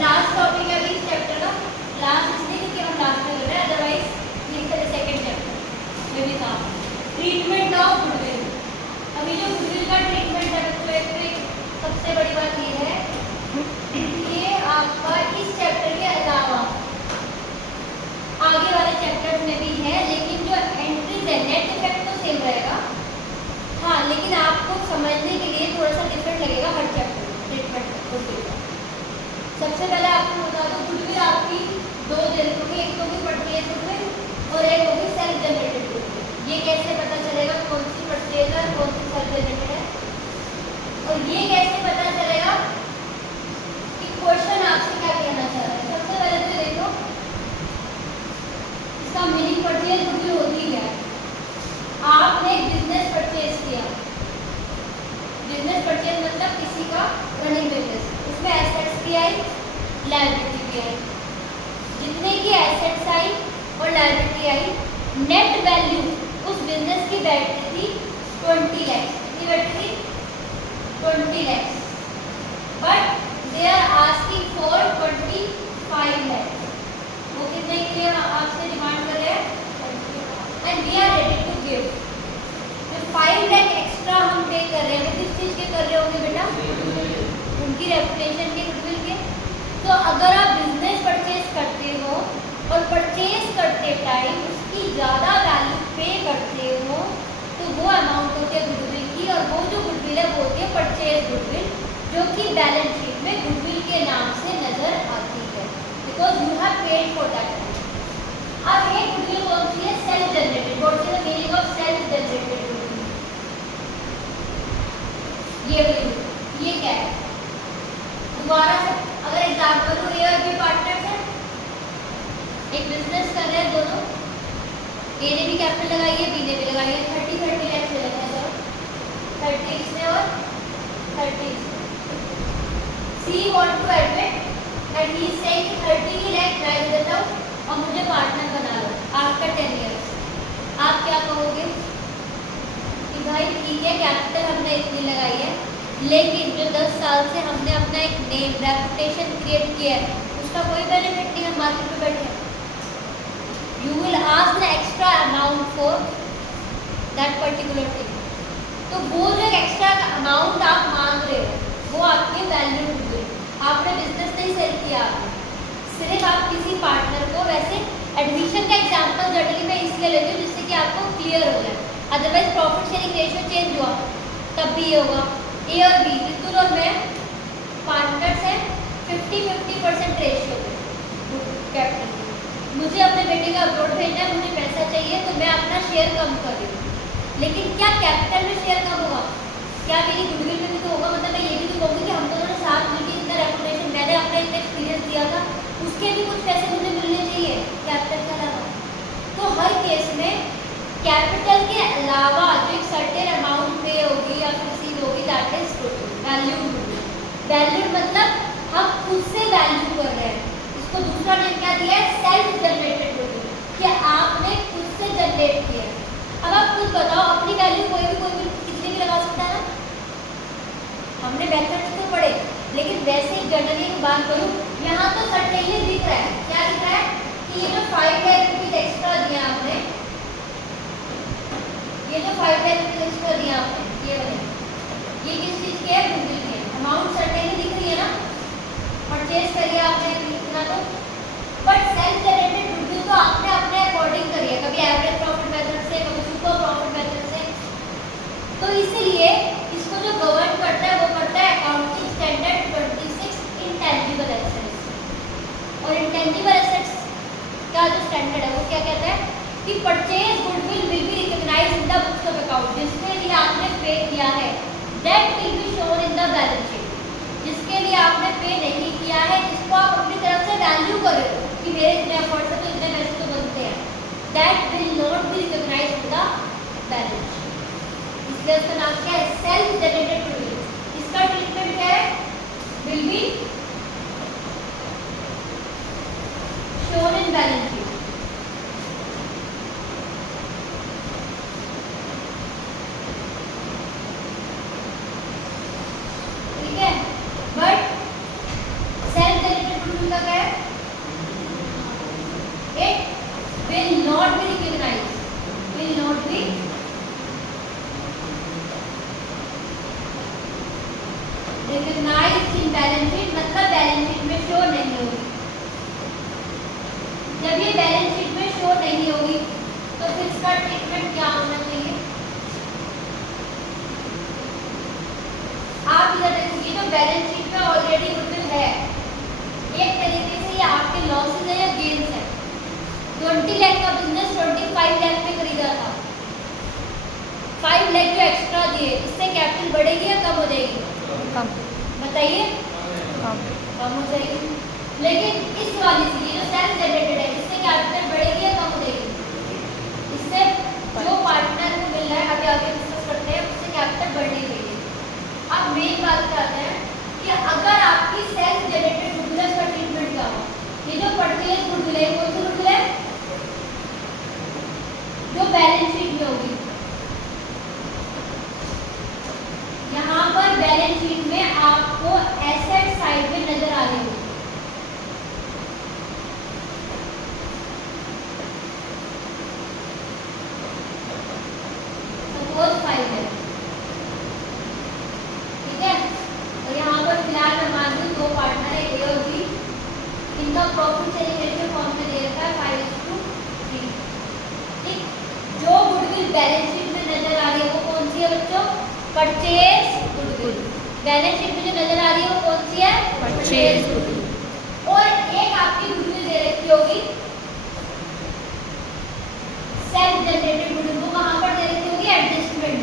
Last topic है अभी इस चैप्टर का, लास्ट इसलिए क्योंकि हम लास्ट में कर रहे हैं, अदरवाइज नेक्स्ट है सेकंड चैप्टर में भी था ट्रीटमेंट ऑफ गुडविल। अभी जो गुडविल का ट्रीटमेंट है बच्चों, एक सबसे बड़ी बात ये है, ये आपका इस चैप्टर के अलावा आगे वाले चैप्टर में भी है, लेकिन जो एंट्रीज है नेट इफेक्ट तो सेम रहेगा, हाँ, लेकिन आपको समझने के लिए थोड़ा सा डिफरेंट लगेगा हर चैप्टर ट्रीटमेंट गुडविल का। सबसे पहले आपको बता दो, गुडविल आपकी दो दिन होगी, एक होगी परचेज गुडविल और एक होगी सेल्फ जनरेटेड गुडविल। ये कैसे पता चलेगा कौन सी परचेज है कौन सी सेल्फ जनरेटेड है, और ये कैसे पता चलेगा कि क्वेश्चन आपसे क्या कहना चाह रहा है। सबसे पहले तो देखो इसका मीनिंग, परचेज गुडविल होती क्या है। आपने बिजनेस परचेज किया, बिजनेस परचेज मतलब किसी का रनिंग बिजनेस, उसमें एसेट्स भी आई लायबिलिटी भी आई, जितने की एसेट्स आई और लायबिलिटी आई, नेट वैल्यू उस बिजनेस की बैठी थी 20 लाख, कितनी बैठी थी 20 lakh, but they are asking for 25 lakh. वो कितने के लिए आपसे डिमांड कर रहे हैं, and we are ready to give. जो 5 लाख एक्स्ट्रा हम पे कर रहे हैं, किस चीज़ के कर रहे होंगे बेटा, उनकी रेपुटेशन के, गुडविल के। तो अगर आप बिजनेस परचेज करते हो और परचेज करते टाइम उसकी ज़्यादा वैल्यू पे करते हो, तो वो अमाउंट होती है गुडविल की, और वो जो गुडविल है वो होती है परचेज गुडविल, जो कि बैलेंस शीट में गुडविल के नाम से नजर आती है, because you have paid for that. अब एक गुडविल कौन सी है, self generated. What is the meaning of self generated goodwill, ये क्या है। दोबारा से अगर एग्जांपल हो, ए और बी पार्टनर्स हैं, एक बिजनेस कर रहे हैं दोनों, ए ने भी कैपिटल लगाई है बी ने भी लगाई है, 30 लाख से लगा है, 30 इसमें और 30 C want to admit that he is saying 30 lakh मैं दे देता हूं और मुझे पार्टनर बना लो आफ्टर 10 इयर्स। आप क्या कहोगे कि भाई ठीक है कैपिटल हमने इतनी लगाई है, लेकिन जो 10 साल से हमने अपना एक नेम रेपुटेशन क्रिएट किया है उसका कोई बेनिफिट नहीं है, मार्केट में बैठे। You will ask the extra amount for that particular thing. तो वो जो एक्स्ट्रा अमाउंट आप मांग रहे हो वो आपकी वैल्यू गुडविल। आपने बिजनेस नहीं सेल किया, आपने सिर्फ आप किसी पार्टनर को, वैसे एडमिशन का एग्जाम्पल जनरली मैं इसलिए लेती हूँ जिससे कि आपको क्लियर हो जाए, otherwise profit sharing ratio change हुआ तब भी ये होगा। ए और बी, रितुल और मैं पार्टनर्स हैं, 50-50% रेशियो पे कैपिटल। मुझे अपने बेटे का अब्रॉड भेजना है, मुझे पैसा चाहिए, तो मैं अपना शेयर कम कर रही हूँ, लेकिन क्या कैपिटल में शेयर कम होगा, क्या मेरी गुडविल में भी तो होगा। मतलब मैं ये भी तो कहूँगी कि हम दोनों ने साथ मिलकर इतना रेपुटेशन, मैंने अपना इतना एक्सपीरियंस दिया था, उसके भी कुछ पैसे मुझे मिलने चाहिए कैपिटल के अलावा। तो हर केस में कैपिटल के अलावा जो एक सर्टेन अमाउंट पे होगी या किसी होगी, दैट इज वैल्यूड। वैल्यूड मतलब हम खुद से वैल्यू कर रहे हैं, इसको दूसरा नेम क्या दिया है, सेल्फ जनरेटेड गुडविल, कि आपने खुद से जनरेट किया। अब आप खुद बताओ, अपनी वैल्यू कोई भी कितनी भी लगा सकता है ना, हमने मेथड्स तो पढ़े, लेकिन वैसे जनरली एक बात करूँ, यहाँ तो सर्टेनली दिख रहा है, क्या दिख रहा है कि ये जो 5 लाख रुपीज एक्स्ट्रा दिया आपने, ये जो 5 लाख रुपीज एक्स्ट्रा दिया आपने, ये वाले, ये किस चीज़ के है, गुडविल के। अमाउंट सर्टेनली दिख रही है ना, परचेज करिए आपने इतना, तो बट सेल्फ जनरेटेड गुडविल तो आपने अपने अकॉर्डिंग करी है, कभी एवरेज प्रॉफिट मेथड से, कभी सुपर प्रॉफिट मेथड से। तो इसीलिए इसको जो गवर्न करता है वो करता है अकाउंटिंग स्टैंडर्ड 26 इंटेंजिबल एसेट्स। और इंटेंजिबल एसेट्स का जो स्टैंडर्ड है वो क्या कहता है कि purchase goodwill will be recognised in the books of account, जिसके लिए आपने पे किया है, that will be shown in the balance sheet. जिसके लिए आपने पे नहीं किया है, जिसको आप अपनी तरफ से वैल्यू कर रहे हो कि मेरे इतने एफर्ट से तो इतने पैसे तो बनते हैं, that will not be recognised in the balance sheet. इसलिए उसका नाम क्या है, सेल्फ जनरेटेड गुडविल। इसका ट्रीटमेंट क्या है, will be shown in balance sheet. ठीक है, बट सेल्फ जनरेटेड का क्या है? It will not be recognised, will not be recognised in balance sheet, मतलब बैलेंस शीट में शो नहीं होगी। जब ये बैलेंस शीट में शो नहीं होगी तो फिर इसका ट्रीटमेंट क्या होना चाहिए? आप इधर देखिए, जो बैलेंस शीट में ऑलरेडी गुडविल है, एक तरीके से ये आपके लॉसेस है या गेन्स है। 20 लाख का बिजनेस 25 लाख में खरीदा था, 5 लाख जो एक्स्ट्रा दिए, इससे कैपिटल बढ़ेगी या कम हो जाएगी? कम। बताइए। कम हो जाएगी। लेकिन इस वाली से, ये जो सेल्फ जनरेटेड है, इससे कैपिटल बढ़ेगी या कम हो जाएगी? इससे जो पार्टनर को मिल रहा है, अभी आगे डिस्कस करते हैं, उससे कैपिटल बढ़नी चाहिए। अब मेन बात पे आते हैं कि अगर आपकी सेल्फ जनरेटेड गुडविल का ट्रीटमेंट क्या हो? ये जो परचेज गुडविल है, कौन सी गुडविल है? जो बैलेंस शीट में होगी। यहाँ पर बैलेंस शीट में आपको एसेट साइड में नजर आ रही होगी। सपोज 5 है, ठीक है। और यहाँ पर फिलहाल मैं मान लूँ 2 पार्टनर है, ए और बी, इनका प्रॉफिट शेयरिंग रेशियो फॉर्म में दे रखा है 5:3। ठीक, जो गुडविल बैलेंस शीट में नजर आ रही है वो कौन सी है बच्चों? Purchase goodwill. बैलेंस शीट में जो नजर आ रही है वो कौन सी है? Purchase goodwill. और एक आपकी गुडविल दे रखी होगी सेल्फ जनरेटेड गुडविल, वो कहाँ पर दे रखी होगी? एडजस्टमेंट।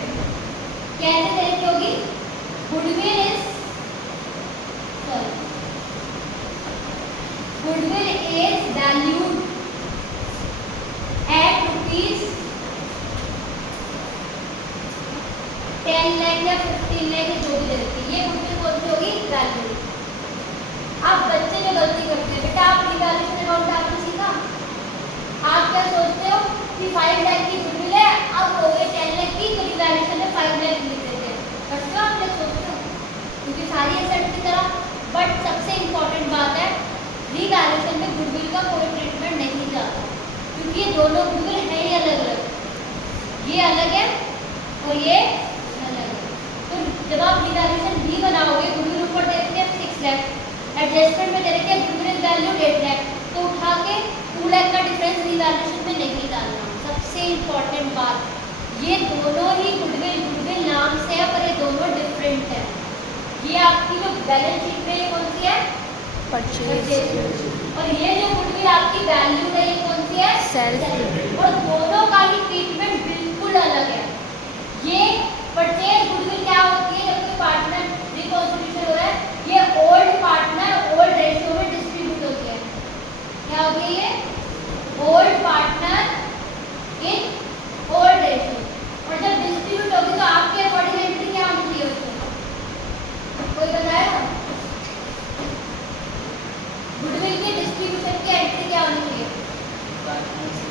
कैसे दे रखी होगी? Goodwill is valued at rupees 10 lakh या 15 लाख, जो भी दे रखी है, ये गुडविल कौन सी होगी? वैल्यूड। अब बच्चे जो गलती करते हैं, बेटा आप रिवैल्यूएशन अकाउंट आपने सीखा, आप क्या सोचते हो कि 5 लाख की गुडविल है, अब हो गए 10 लाख की, तो रिवैल्यूएशन में 5 लाख लिख देते हैं, करते हो आप लोग? सोचते हो क्योंकि सारी एसेट की तरह। बट सबसे इंपॉर्टेंट बात है, रिवैल्यूएशन में गुडविल का कोई ट्रीटमेंट नहीं जाता, क्योंकि ये दोनों गुडविल है ही अलग अलग, ये अलग है और ये अलग है। तो जब आप रिवैल्यूएशन भी बनाओगे, गुडविल ऊपर दे देते हैं 6 लाख, एडजस्टमेंट में दे रखे हैं गुडविल वैल्यू 8 लाख, तो उठा के 2 लाख का डिफरेंस रिवैल्यूएशन में नहीं डालना। सबसे इंपॉर्टेंट बात, ये दोनों ही गुडविल गुडविल नाम से है, पर ये दोनों डिफरेंट है। ये आपकी जो बैलेंस शीट में ये कौन सी है? परचेज। और ये जो गुडविल आपकी वैल्यू है, ये कौन सी है? सेल्फ। और दोनों का ही ट्रीटमेंट बिल्कुल अलग है। ये परचेज गुडविल क्या होती है? जब कोई पार्टनर रिकॉन्स्टिट्यूशन हो रहा है, ये ओल्ड पार्टनर ओल्ड रेशियो में डिस्ट्रीब्यूट होती है। क्या होती है ये? Old partner in old ratio. और जब डिस्ट्रीब्यूट होगी तो आपके अकॉर्डिंग एंट्री क्या होनी चाहिए उसको? कोई बताएगा? गुडविल के डिस्ट्रीब्यूशन की एंट्री क्या होनी चाहिए?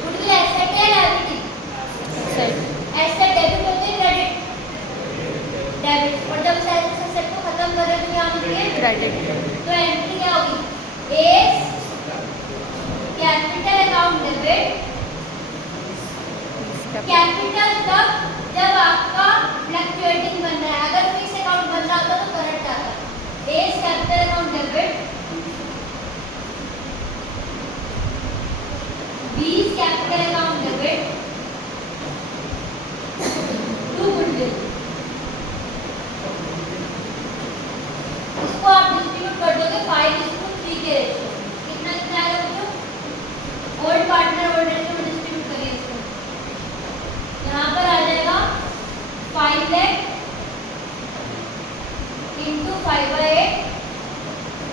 गुडविल एसेट है लायबिलिटी? एसेट डेबिट होती है, क्रेडिट? डेबिट। और जब एसेट को खत्म कर रहे हो तो क्या होनी चाहिए? क्रेडिट। तो एंट्री क्या होगी? ए कैपिटल अकाउंट डेबिट। कैपिटल तब जब आपका फ्लक्चुएटिंग बन रहा है, अगर फिक्स अकाउंट बन रहा होता तो करंट आता। A capital account debit, B capital account debit to goodwill. इसको आप डिस्ट्रीब्यूट कर दोगे 5:3 के रेशियो। कितना कितना आएगा बच्चों? ओल्ड पार्टनर ओल्ड रेशियो में डिस्ट्रीब्यूट करिए इसको। यहाँ पर आ जाएगा 5 लाख इंटू 5/8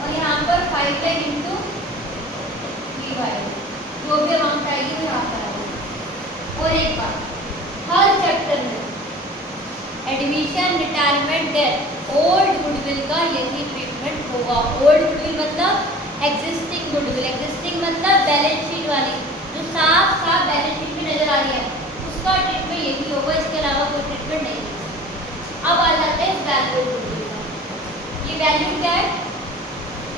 और यहाँ पर 5 लाख इंटू 3/8, जो भी अमाउंट आएगी वो यहाँ पर आएगी। और एक बात, हर चैप्टर में admission, retirement, death, old goodwill का यही ट्रीटमेंट होगा। ओल्ड गुडविल मतलब एग्जिस्टिंग गुडविल, एग्जिस्टिंग मतलब बैलेंस शीट वाली, जो साफ साफ बैलेंस शीट में नजर आ रही है, उसका ट्रीटमेंट यही होगा, इसके अलावा कोई ट्रीटमेंट नहीं है। अब आ जाते हैं वैल्यू गुडविल का। ये वैल्यू क्या है?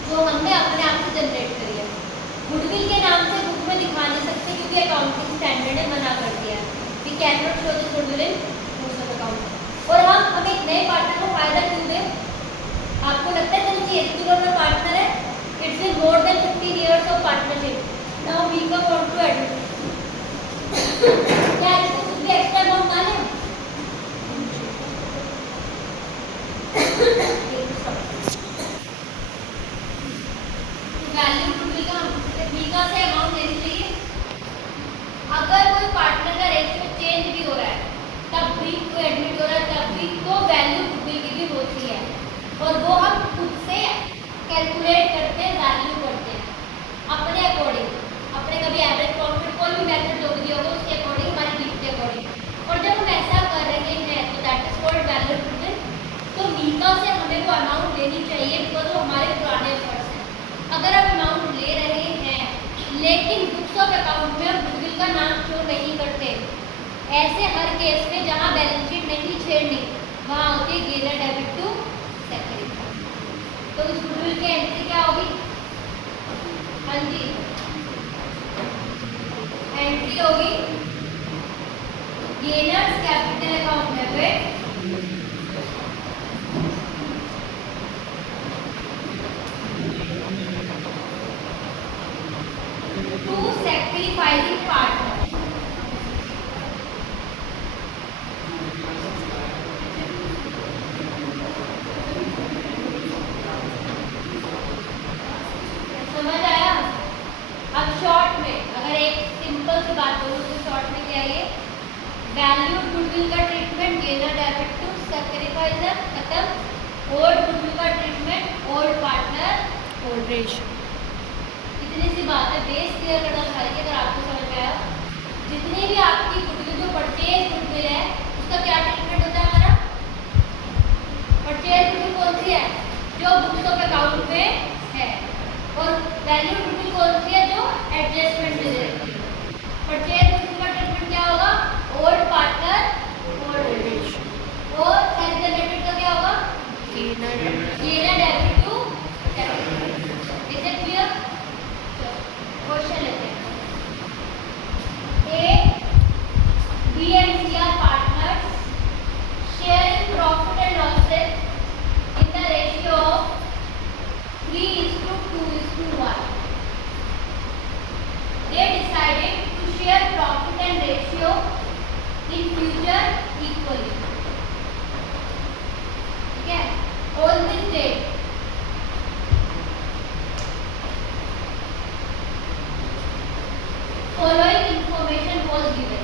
जो हमने अपने आप से जनरेट करी। भी अकाउंटिंग स्टैंडर्ड ने मना कर दिया है, we can not show this goodwill in books of account. और हम एक नए पार्टनर को फायदा क्यों दें? आपको लगता है चलिए दोनों पार्टनर है, it's been more than 15 years of partnership, now we come want to admit, क्या इसको कुछ भी एक्स्ट्रा अमाउंट माने? वैल्यू गुडविल का मीका से अमाउंट लेनी चाहिए। अगर कोई पार्टनर का रेशियो चेंज भी हो रहा है तब भी, कोई एडमिट हो रहा है तब भी, तो वैल्यू गुडविल की भी होती है और वो हम खुद से कैलकुलेट करते हैं, वैल्यू करते हैं अपने अकॉर्डिंग, अपने कभी एवरेज प्रॉफिट कोई भी मेथड जो भी दिया होगा उसके अकॉर्डिंग, हमारी नीड के अकॉर्डिंग। और जब हम ऐसा कर रहे हैं तो that is called value goodwill. तो मीका से हमें वो अमाउंट लेनी चाहिए बिकॉज वो हमारे पुराने एफर्ट्स हैं। अगर हम अमाउंट ले रहे हैं लेकिन बुक्स ऑफ अकाउंट में हम गुडविल का नाम शो नहीं करते, ऐसे हर केस में जहां बैलेंस शीट नहीं छेड़नी वहां होती है गेनर डेबिट टू सेक्रेटरी। तो इस गुडविल की एंट्री क्या होगी? हाँ जी, एंट्री होगी gainers capital account debit to sacrificing partner. समझ आया? अब शॉर्ट में अगर एक सिंपल सी बात बोलूं तो शॉर्ट में क्या है ये? वैल्यू गुडविल का ट्रीटमेंट गेनर डेबिट टू सैक्रिफाइसर खत्म, ओल्ड गुडविल का treatment old partner old ratio. इतनी सी बात है, बेस क्लियर करना चाहिए। अगर आपको समझ में आया, जितनी भी आपकी गुडविल जो परचेज गुडविल है उसका क्या ट्रीटमेंट होता है हमारा? परचेज गुडविल कौन सी है? जो बुक्स ऑफ अकाउंट में है, और वैल्यू गुडविल कौन सी है? जो एडजस्टमेंट में रहती है। परचेज गुडविल का ट्रीटमेंट क्या होगा? ओल्ड पार्टनर ओल्ड रेशियो, और कैपिटल डेबिट का क्या होगा? Gainer debit to capital. Is it clear? Question लेते हैं। A, B and C are partners sharing profit and losses in the ratio of 3:2:1. They decided to share profit and ratio in future equally. ठीक है? All this date following information was given.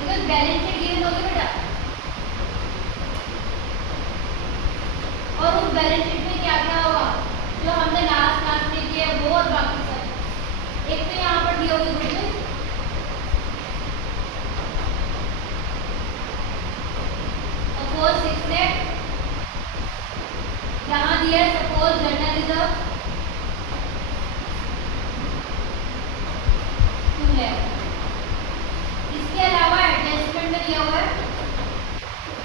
Because balance sheet given होगी बेटा, और उस balance sheet में क्या क्या होगा जो हमने लास्ट में किया है वो, और बाकी सब। एक तो यहाँ पर दी होगी गुडविल, सपोज 6 lakh, यहाँ दिया है सपोज जनरल रिजर्व 2 lakh। इसके अलावा एडजस्टमेंट में दिया हुआ है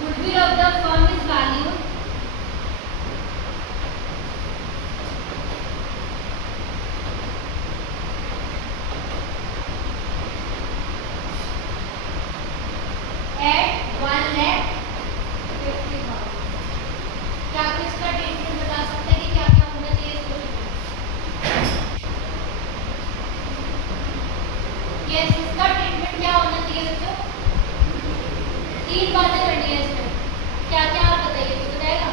goodwill of the firm is value at 1,50,000। क्या आप इसका ट्रीटमेंट बता सकते हैं कि क्या क्या होना चाहिए इसको? यस, इसका ट्रीटमेंट क्या होना चाहिए बच्चों? 3 बातें करनी है इसमें। क्या क्या आप बताइए, तो बताएगा?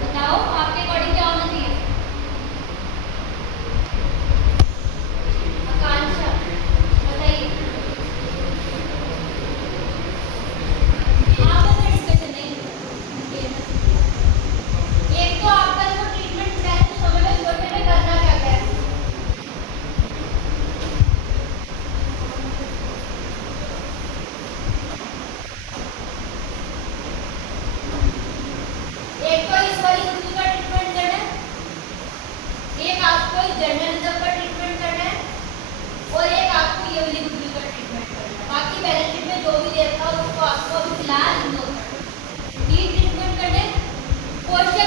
बताओ आपके अकॉर्डिंग क्या होना चाहिए? आकांक्षा बताइए। हाँ बस डिस्कशन नहीं, एक तो आपका जो ट्रीटमेंट है तो समझ में छोटे में करना क्या क्या है।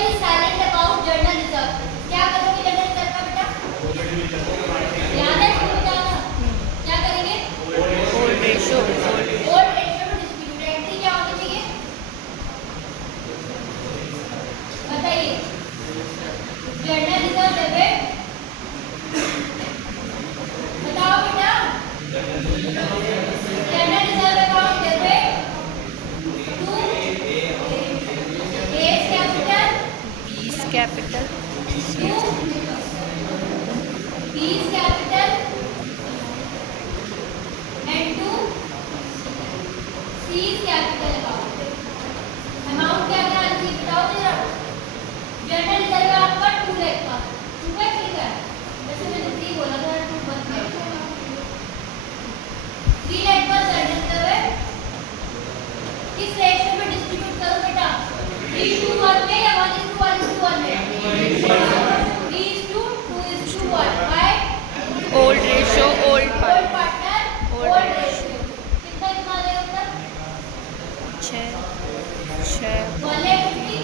Nobody is silent about journal reserve. क्या करोगे journal reserve का बेटा? याद है इसको बताना? क्या करेंगे? Old ratio Old ratio to distribute. Entry क्या होनी चाहिए? बताइए. Journal reserve debit. बताओ बेटा. Journal reserve account debit to A's capital. बीस capital To B's capital and to C's capital account. Amount क्या क्या आनी चाहिए बताओ जरा. Journal reserve है आपका 2 lakh का. 2 है ठीक है. वैसे मैंने 3 बोला था 2 बन गया. 3 lakh का journal reserve है. किस रेशियो में डिस्ट्रीब्यूट करूं बेटा? 3:1 में या 1:1:1 में? 3:2:1 by old ratio old old part partner Old old ratio. कितना कितना आ जाएगा बेटा? 6 150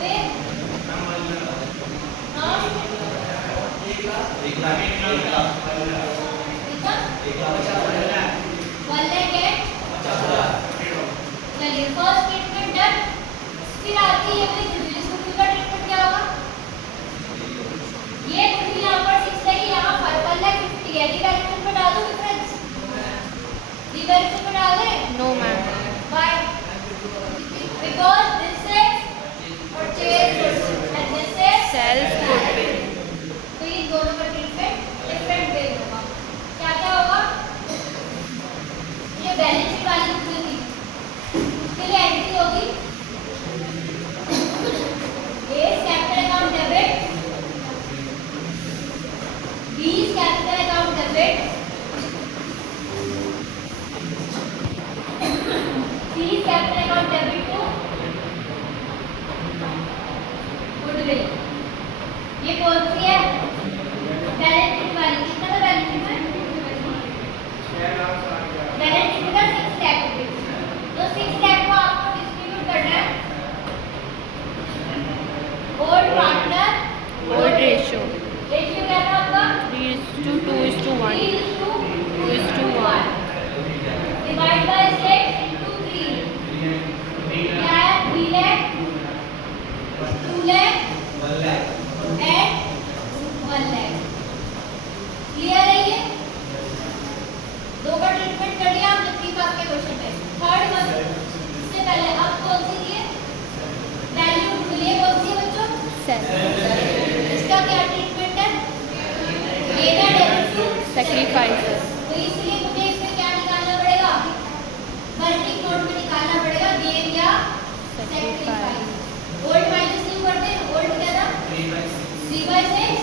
फिर हाँ कितना 1 lakh है. चलिए फर्स्ट ट्रीटमेंट डन. फिर आती है अपनी गुडविल. इसको गुडविल का ट्रीटमेंट क्या होगा? ये गुडविल यहाँ पर 6 है, यहाँ 1,50,000 है. रिवैल्यूएशन पे डाल दो डिफरेंस. रिवैल्यूएशन पे डाल दें. No ma'am Why? Because this is purchase and this is self goodwill तो ये दोनों का ट्रीटमेंट डिफरेंट वे होगा. क्या क्या होगा? ये बैलेंस शीट वाली गुडविल थी. उसके लिए एंट्री होगी A's capital account debit, B's capital account debit, C's capital account debit to goodwill. ये कौन सी है? बैलेंस शीट वाली. कितना था बैलेंस शीट में? बैलेंस शीट का 6 lakh रुपीस. तो 6 lakh को आपको डिस्ट्रीब्यूट करना है. Old partner old ratio ratio क्या था आपका? 3:2:1 3:2:1 डिवाइड बाय 6 into 3 क्या है? 3 lakh 2 lakh and 1 lakh. Clear है ये? दो का ट्रीटमेंट कर लिया हमने 3 मार्क के क्वेश्चन में. थर्ड वन इससे पहले अब कौन सी लिए? वैल्यू लिए कौन सी है बच्चों? सेल्फ इसका क्या ट्रीटमेंट है? लेना डेबिट टू सेक्रीफाइसेस तो इसलिए मुझे इसमें क्या निकालना पड़ेगा? वर्किंग नोट में निकालना पड़ेगा गेन या सैक्रिफाइस. ओल्ड माइनस न्यू करते हैं. ओल्ड क्या था? 3/6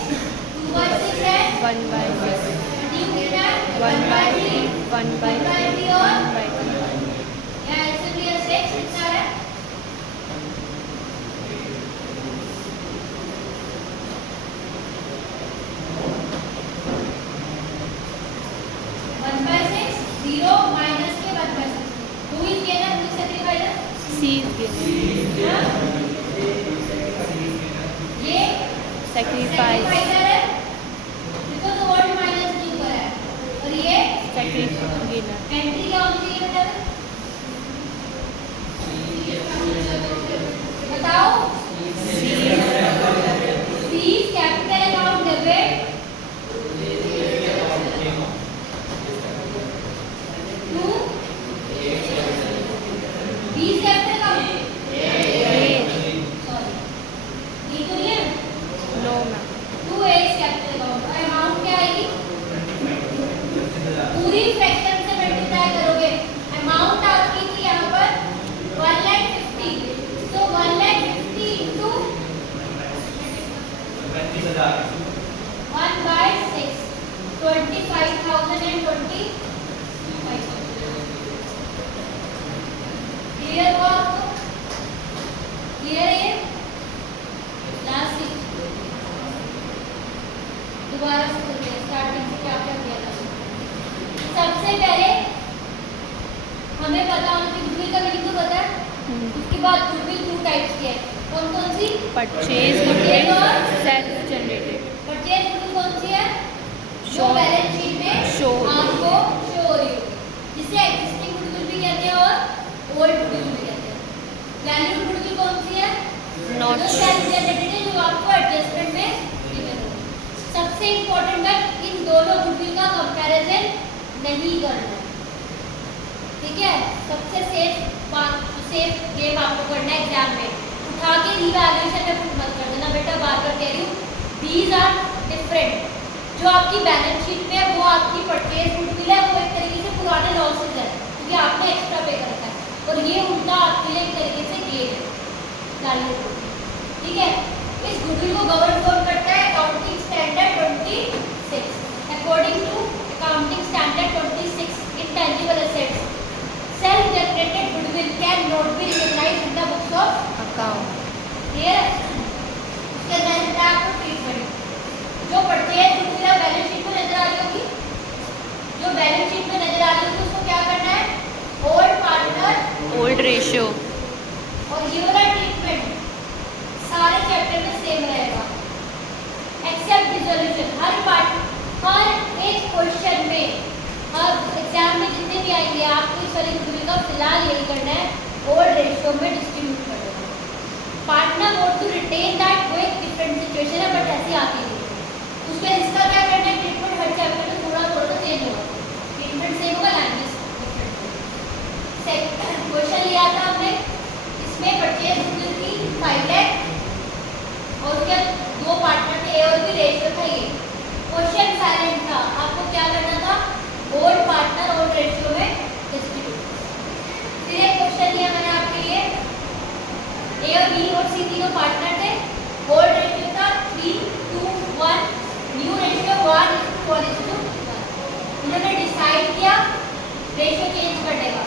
2/6 है. 1/6 न्यू कितना है? 1/3 1/3 और 1/3 या ऐसे भी 6 कितना है? जीरो माइनस के 1/6. Who is gainer? Who is sacrificer? C is given हाँ? ये sacrifice sacrificer है because old minus new करा है. और ये sacrifice gainer एंट्री क्या होनी चाहिए बेटा? बताओ. C's capital account debit to B's capital account. Sorry. D तो नहीं है. no ma'am To A's capital account. Amount क्या आएगी? पूरी फ्रैक्शन से मल्टीप्लाई करोगे. अमाउंट आपकी थी यहाँ पर 1,50,000. तो 1,50,000 into 1/6 25,025. क्लियर हुआ आपको? क्लियर है ये? लास्ट सीट दोबारा से करते हैं. स्टार्टिंग से क्या क्या किया था? सबसे पहले हमें पता होना चाहिए गुडविल का मीनिंग तो पता है. उसके बाद गुडविल 2 टाइप्स की है. Purchase goodwill self generated. Purchase goodwill कौन सी है? जो Show- बैलेंस शीट में show आपको शो हो रही होगी, जिसे एग्जिस्टिंग गुडविल भी कहते हैं और ओल्ड गुडविल भी कहते हैं। वैल्यूड गुडविल कौन सी है? Not जो सेल्फ जनरेटेड है, जो आपको एडजस्टमेंट में गिवन होगी। सबसे इम्पोर्टेंट बात, इन दोनों गुडविल का कंपैरिजन नहीं करना, ठीक है? सबसे सेफ गेम आपको करना है एग्जाम में। उठा के रिवैल्यूएशन में पुट मत कर देना बेटा, बार बार कह रही हूँ। These are different. जो आपकी बैलेंस शीट में है वो आपकी परचेज गुडविल है, वो एक तरीके से पुराने लॉसेज है क्योंकि आपने एक्स्ट्रा पे कर रखा है, और ये उल्टा आपके लिए एक तरीके से गेन है, ठीक है? इस गुडविल को गवर्न कौन करता है? Accounting standard 26। According to accounting standard 26, intangible assets self generated goodwill can not be recognised in the books of account. Clear? उसके नेक्स्ट है आपको ट्रीटमेंट। जो परचेज गुडविल है बैलेंस शीट में नजर आ रही होगी, जो बैलेंस शीट में नजर आ रही होगी उसको क्या करना है? Old partner old ratio. और ये वाला ट्रीटमेंट सारे चैप्टर में सेम रहेगा एक्सेप्ट डिसोल्यूशन। हर एक क्वेश्चन में, हर एग्जाम में जितने भी आएंगे आपको इस वाली गुडविल का फिलहाल यही करना है, ओल्ड रेशियो में डिस्ट्रीब्यूट कर देना। Partner want to retain that, वो एक डिफरेंट सिचुएशन है बट ऐसी आती नहीं। उसमें इसका क्या करना है? ट्रीटमेंट हर चैप्टर में थोड़ा थोड़ा सा चेंज होगा, ट्रीटमेंट सेम होगा, लैंग्वेज डिफरेंट। क्वेश्चन लिया था हमने, इसमें परचेज गुडविल थी 5 लाख और उसके दो पार्टनर थे, ए और बी, रेशियो था ये। क्वेश्चन साइलेंट था, आपको क्या करना था? ओल्ड पार्टनर ओल्ड रेशियो में डिस्ट्रीब्यूट। फिर एक क्वेश्चन लिया मैंने आपके लिए, ए और बी और सी तीनों पार्टनर थे, ओल्ड रेशियो था 3:1, न्यू रेशियो 1:1। उन्होंने डिसाइड किया रेशियो चेंज करने का।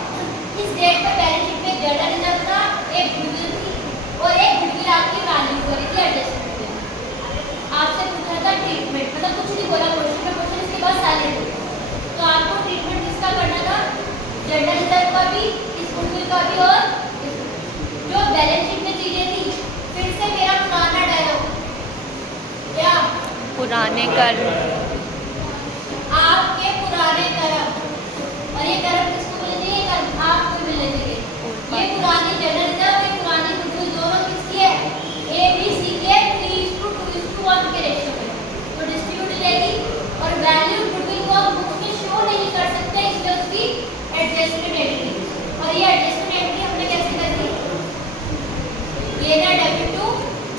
इस डेट पर बैलेंस शीट में जनरल रिजर्व था, एक गुडविल थी और एक गुडविल आपकी वैल्यू हो रही थी एडजस्टमेंट में। आपसे पूछा था ट्रीटमेंट, मतलब कुछ नहीं बोला क्वेश्चन में, क्वेश्चन इसके बाद साइलेंट हो गया। तो आपको ट्रीटमेंट किसका करना था? जनरल रिजर्व का भी, इस गुडविल का भी, और जो बैलेंस शीट में चीजें थी। फिर से मेरा पुराना डायलॉग, क्या? पुराने कर्म। आपके पुराने कर्म, और ये कर्म किसको मिलने चाहिए? ये कर्म आपको मिलने चाहिए। ये पुरानी जनरल रिजर्व, ये पुरानी गुडविल दोनों किसकी है? ए बी सी के 3:2:1 के रेशियो में तो डिस्ट्रीब्यूट हो जाएगी। और वैल्यू गुडविल को हम बुक में शो नहीं कर सकते, इसलिए उसकी एडजस्टमेंट एंट्री, और ये एडजस्टमेंट एंट्री हमने कैसे कर दी? ये ना डेबिट टू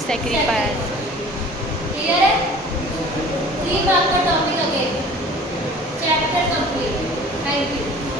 सेक्रीफाइस।